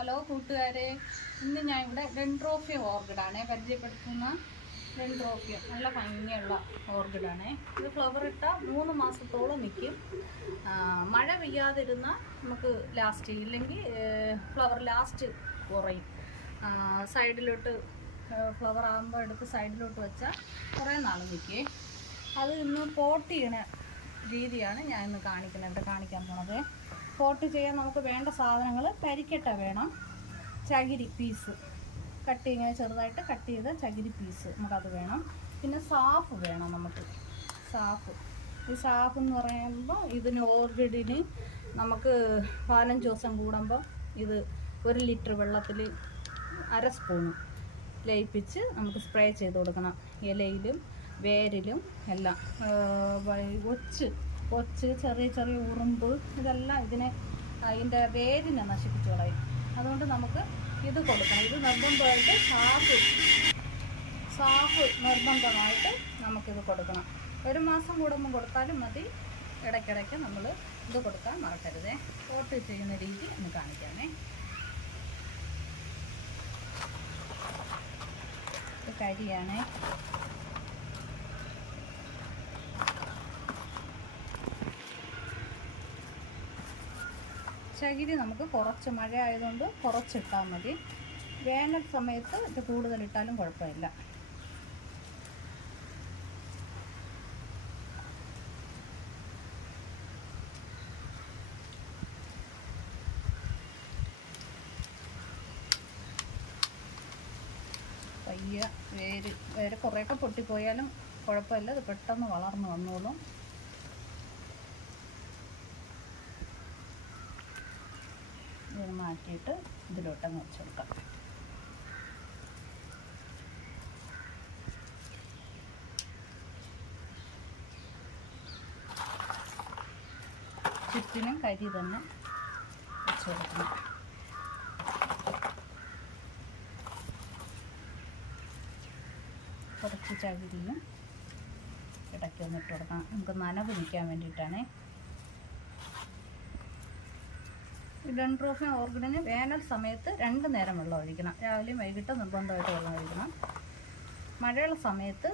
Hello കൂട്ടുകാരെ, ഇന്ന് ഞാൻ ഇവിടെ ഡെൻഡ്രോഫിയം ഓർക്കിഡാണ് പരിചയപ്പെടുത്തുന്ന. ഡെൻഡ്രോഫിയം നല്ല ഭംഗിയുള്ള ഓർക്കിഡാണ്. ഇത് ഫ്ലവർ ഇട്ടാൽ 3 മാസത്തോളം നിൽക്കും. മഴ പെയ്യാതിരുന്നാൽ നമുക്ക് ലാസ്റ്റ്, ഇല്ലെങ്കിൽ ഫ്ലവർ ലാസ്റ്റ് കുറയും. സൈഡിലോട്ട് ഫ്ലവർ ആകുമ്പോൾ എടുത്ത് സൈഡിലോട്ട് വെച്ചാൽ കുറേ നാൾ നിൽക്കേ. അത് ഇന്ന് പോട്ട് ചെയ്യണ രീതിയാണ് ഞാൻ ഇന്ന് കാണിക്കുന്നത്, ഇവിടെ കാണിക്കാൻ പോണത്. പോട്ട് ചെയ്യാൻ നമുക്ക് വേണ്ട സാധനങ്ങൾ: കരിക്കട്ട വേണം, ചകിരി പീസ് ഇങ്ങനെ ചെറുതായിട്ട് കട്ട് ചെയ്ത ചകിരി പീസ് നമുക്കത് വേണം. പിന്നെ സാഫ് വേണം നമുക്ക്. ഈ സാഫ് എന്ന് പറയുമ്പോൾ ഇതിന് ഓർക്കിഡിന് നമുക്ക് 15 ദിവസം കൂടുമ്പോൾ ഇത് 1 ലിറ്റർ വെള്ളത്തിൽ 1/2 സ്പൂണ് ലയിപ്പിച്ച് നമുക്ക് സ്പ്രേ ചെയ്ത് കൊടുക്കണം. ഇലയിലും വേരിലും എല്ലാം. ഒച്ച് ചെറിയ ചെറിയ ഉറുമ്പ് ഇതെല്ലാം അതിൻ്റെ വേരിനെ നശിപ്പിച്ചു കളയും. അതുകൊണ്ട് നമുക്ക് ഇത് കൊടുക്കണം. ഇത് നിർബന്ധമായിട്ട് സാഫ് നിർബന്ധമായിട്ട് നമുക്കിത് കൊടുക്കണം. 1 മാസം കൂടുമ്പോൾ കൊടുത്താലും മതി. ഇടയ്ക്കിടയ്ക്ക് നമ്മൾ ഇത് കൊടുക്കാൻ മറക്കരുതേ. പോട്ട് ചെയ്യുന്ന രീതി ഒന്ന് കാണിക്കാമേ. ഇത് കരിയാണേ. ചകിരി നമുക്ക് കുറച്ച്, മഴ ആയതുകൊണ്ട് കുറച്ചിട്ടാൽ മതി. വേനൽ സമയത്ത് ഇത് കൂടുതലിട്ടാലും കുഴപ്പമില്ല. പയ്യെ വേര് കുറേയൊക്കെ പൊട്ടിപ്പോയാലും കുഴപ്പമില്ല, ഇത് പെട്ടെന്ന് വളർന്നു വന്നോളും. ഇത് മാറ്റിയിട്ട് ഇതിലോട്ടങ്ങ് വെച്ച് കൊടുക്കാം. ചുറ്റിനും കരി തന്നെ വെച്ച് കൊടുക്കണം. കുറച്ച് ചകിരിയും ഇടയ്ക്ക് ഒന്ന് ഇട്ട് കൊടുക്കണം. നമുക്ക് നനവ് നിൽക്കാൻ വേണ്ടിയിട്ടാണ്. ഡെൻഡ്രോഫിയം ഓർക്കിഡിന് വേനൽ സമയത്ത് 2 നേരം വെള്ളം ഒഴിക്കണം. രാവിലെയും വൈകിട്ട് നിർബന്ധമായിട്ട് വെള്ളം ഒഴിക്കണം. മഴയുള്ള സമയത്ത്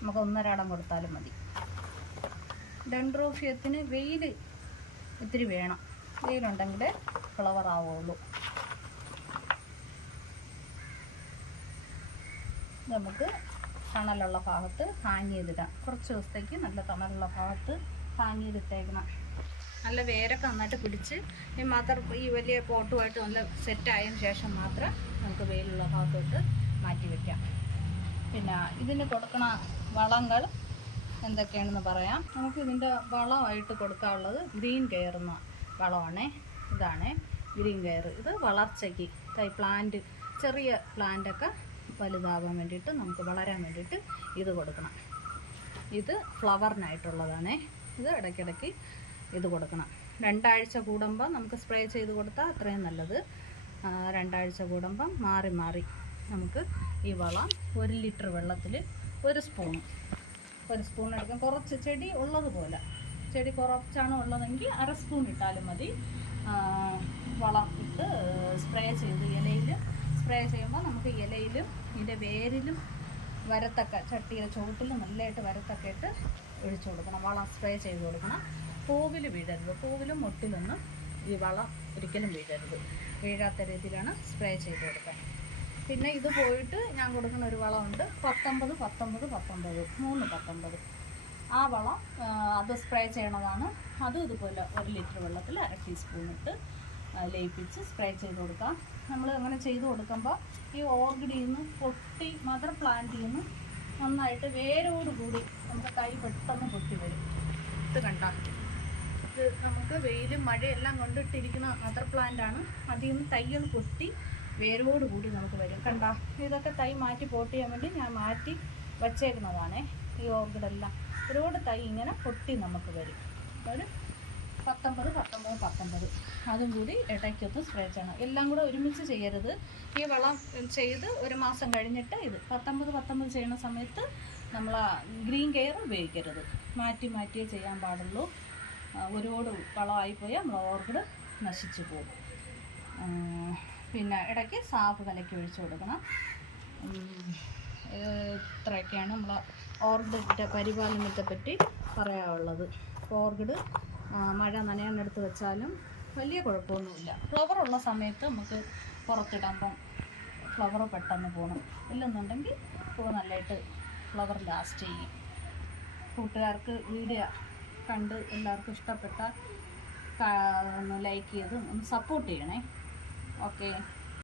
നമുക്ക് 1.5 അടം കൊടുത്താലും മതി. ഡെൻഡ്രോഫിയത്തിന് വെയിൽ ഇത്തിരി വേണം. വെയിലുണ്ടെങ്കിലേ ഫ്ലവർ ആവുള്ളൂ. നമുക്ക് തണലുള്ള ഭാഗത്ത് ഹാങ് ചെയ്തിടാം. കുറച്ച് ദിവസത്തേക്ക് നല്ല തണലുള്ള ഭാഗത്ത് ഹാങ് ചെയ്തിട്ടേക്കണം. നല്ല വേരൊക്കെ നന്നായിട്ട് പിടിച്ച് ഈ വലിയ പോട്ടുമായിട്ട് നല്ല സെറ്റായതിനു ശേഷം മാത്രം നമുക്ക് വെയിലുള്ള ഭാഗത്തോട്ട് മാറ്റി വയ്ക്കാം. പിന്നെ ഇതിന് കൊടുക്കണ വളങ്ങൾ എന്തൊക്കെയാണെന്ന് പറയാം. നമുക്ക് ഇതിൻ്റെ വളമായിട്ട് കൊടുക്കാനുള്ളത് ഗ്രീൻ കെയർ എന്ന വളമാണ്. ഇതാണ് ഗ്രീൻ കെയർ. ഇത് വളർച്ചയ്ക്ക് പ്ലാന്റ്, ചെറിയ പ്ലാന്റൊക്കെ വലുതാവാൻ വേണ്ടിയിട്ട്, നമുക്ക് വളരാൻ വേണ്ടിയിട്ട് ഇത് കൊടുക്കണം. ഇത് ഫ്ലവറിനായിട്ടുള്ളതാണ്. ഇത് ഇടയ്ക്കിടയ്ക്ക് ഇത് കൊടുക്കണം. 2 ആഴ്ച കൂടുമ്പോൾ നമുക്ക് സ്പ്രേ ചെയ്ത് കൊടുത്താൽ അത്രയും നല്ലത്. 2 ആഴ്ച കൂടുമ്പം മാറി മാറി നമുക്ക് ഈ വളം 1 ലിറ്റർ വെള്ളത്തിൽ 1 സ്പൂൺ എടുക്കാം. കുറച്ച് ചെടി ഉള്ളതുപോലെ, ചെടി കുറച്ചാണ് ഉള്ളതെങ്കിൽ 1/2 സ്പൂൺ ഇട്ടാലും മതി. വളം ഇട്ട് സ്പ്രേ ചെയ്ത് ഇലയിൽ സ്പ്രേ ചെയ്യുമ്പോൾ നമുക്ക് ഇലയിലും ഇതിൻ്റെ വേരിലും വരത്തൊക്കെ, ചട്ടിയുടെ ചുവട്ടിൽ നല്ലതായിട്ട് വരത്തൊക്കെ ഇട്ട് ഒഴിച്ചു കൊടുക്കണം. വളം സ്പ്രേ ചെയ്ത് കൊടുക്കണം. പൂവിൽ വീഴരുത്. പൂവിലും മുട്ടിലൊന്നും ഈ വളം ഒരിക്കലും വീഴാത്ത രീതിയിലാണ് സ്പ്രേ ചെയ്ത് കൊടുക്കാൻ. പിന്നെ ഇത് പോയിട്ട് ഞാൻ കൊടുക്കുന്ന ഒരു വളമുണ്ട്, 19-19-19 ആ വളം. അത് സ്പ്രേ ചെയ്യണതാണ്. അതും ഇതുപോലെ 1 ലിറ്റർ വെള്ളത്തിൽ 1/2 ടീസ്പൂൺ ഇട്ട് ലയിപ്പിച്ച് സ്പ്രേ ചെയ്ത് കൊടുക്കാം. നമ്മൾ അങ്ങനെ ചെയ്ത് കൊടുക്കുമ്പോൾ ഈ ഓർക്കിഡിൽ നിന്ന് പൊട്ടി, മദർ പ്ലാന്റിൽ നിന്ന് നന്നായിട്ട് വേരോടുകൂടി നമുക്ക് തൈ പെട്ടെന്ന് പൊട്ടി വരും. ഇത് കണ്ട, ഇത് നമുക്ക് വെയിലും മഴയെല്ലാം കൊണ്ടിട്ടിരിക്കുന്ന മദർ പ്ലാന്റാണ്. അതിൽ നിന്ന് തൈകൾ പൊട്ടി വേരോടുകൂടി നമുക്ക് വരും. കണ്ട, ഇതൊക്കെ തൈ മാറ്റി പോട്ട് ചെയ്യാൻ വേണ്ടി ഞാൻ മാറ്റി വച്ചേക്കുന്നതാണ്. ഈ ഓർക്കിഡെല്ലാം ഒരുപാട് തൈ ഇങ്ങനെ പൊട്ടി നമുക്ക് വരും. ഒരു 19-19-19 അതും കൂടി ഇടയ്ക്കൊന്ന് സ്പ്രേ ചെയ്യണം. എല്ലാം കൂടെ ഒരുമിച്ച് ചെയ്യരുത്. ഈ വളം ചെയ്ത് 1 മാസം കഴിഞ്ഞിട്ട് ഇത് 19-19 ചെയ്യുന്ന സമയത്ത് നമ്മൾ ഗ്രീൻ കെയർ ഉപയോഗിക്കരുത്. മാറ്റിയേ ചെയ്യാൻ പാടുള്ളൂ. ഒരുപാട് വളമായിപ്പോയാൽ നമ്മൾ ഓർക്കിഡ് നശിച്ചു പോകും. പിന്നെ ഇടയ്ക്ക് സാഫ് കലക്കി ഒഴിച്ചു കൊടുക്കണം. ഇത്രയൊക്കെയാണ് നമ്മൾ ഓർക്കിഡിൻ്റെ പരിപാലനത്തെ പറ്റി പറയാനുള്ളത്. ഓർക്കിഡ് മഴ നനയാനെടുത്ത് വെച്ചാലും വലിയ കുഴപ്പമൊന്നുമില്ല. ഫ്ലവറുള്ള സമയത്ത് നമുക്ക് പുറത്തിടുമ്പം ഫ്ലവർ പെട്ടെന്ന് പോകണം, ഇല്ലെന്നുണ്ടെങ്കിൽ ഇപ്പോൾ നല്ലതായിട്ട് ഫ്ലവർ ലാസ്റ്റ് ചെയ്യും. കൂട്ടുകാർക്ക് വീഡിയോ കണ്ട് എല്ലാവർക്കും ഇഷ്ടപ്പെട്ട ഒന്ന് ലൈക്ക് ചെയ്ത് ഒന്ന് സപ്പോർട്ട് ചെയ്യണേ. ഓക്കെ.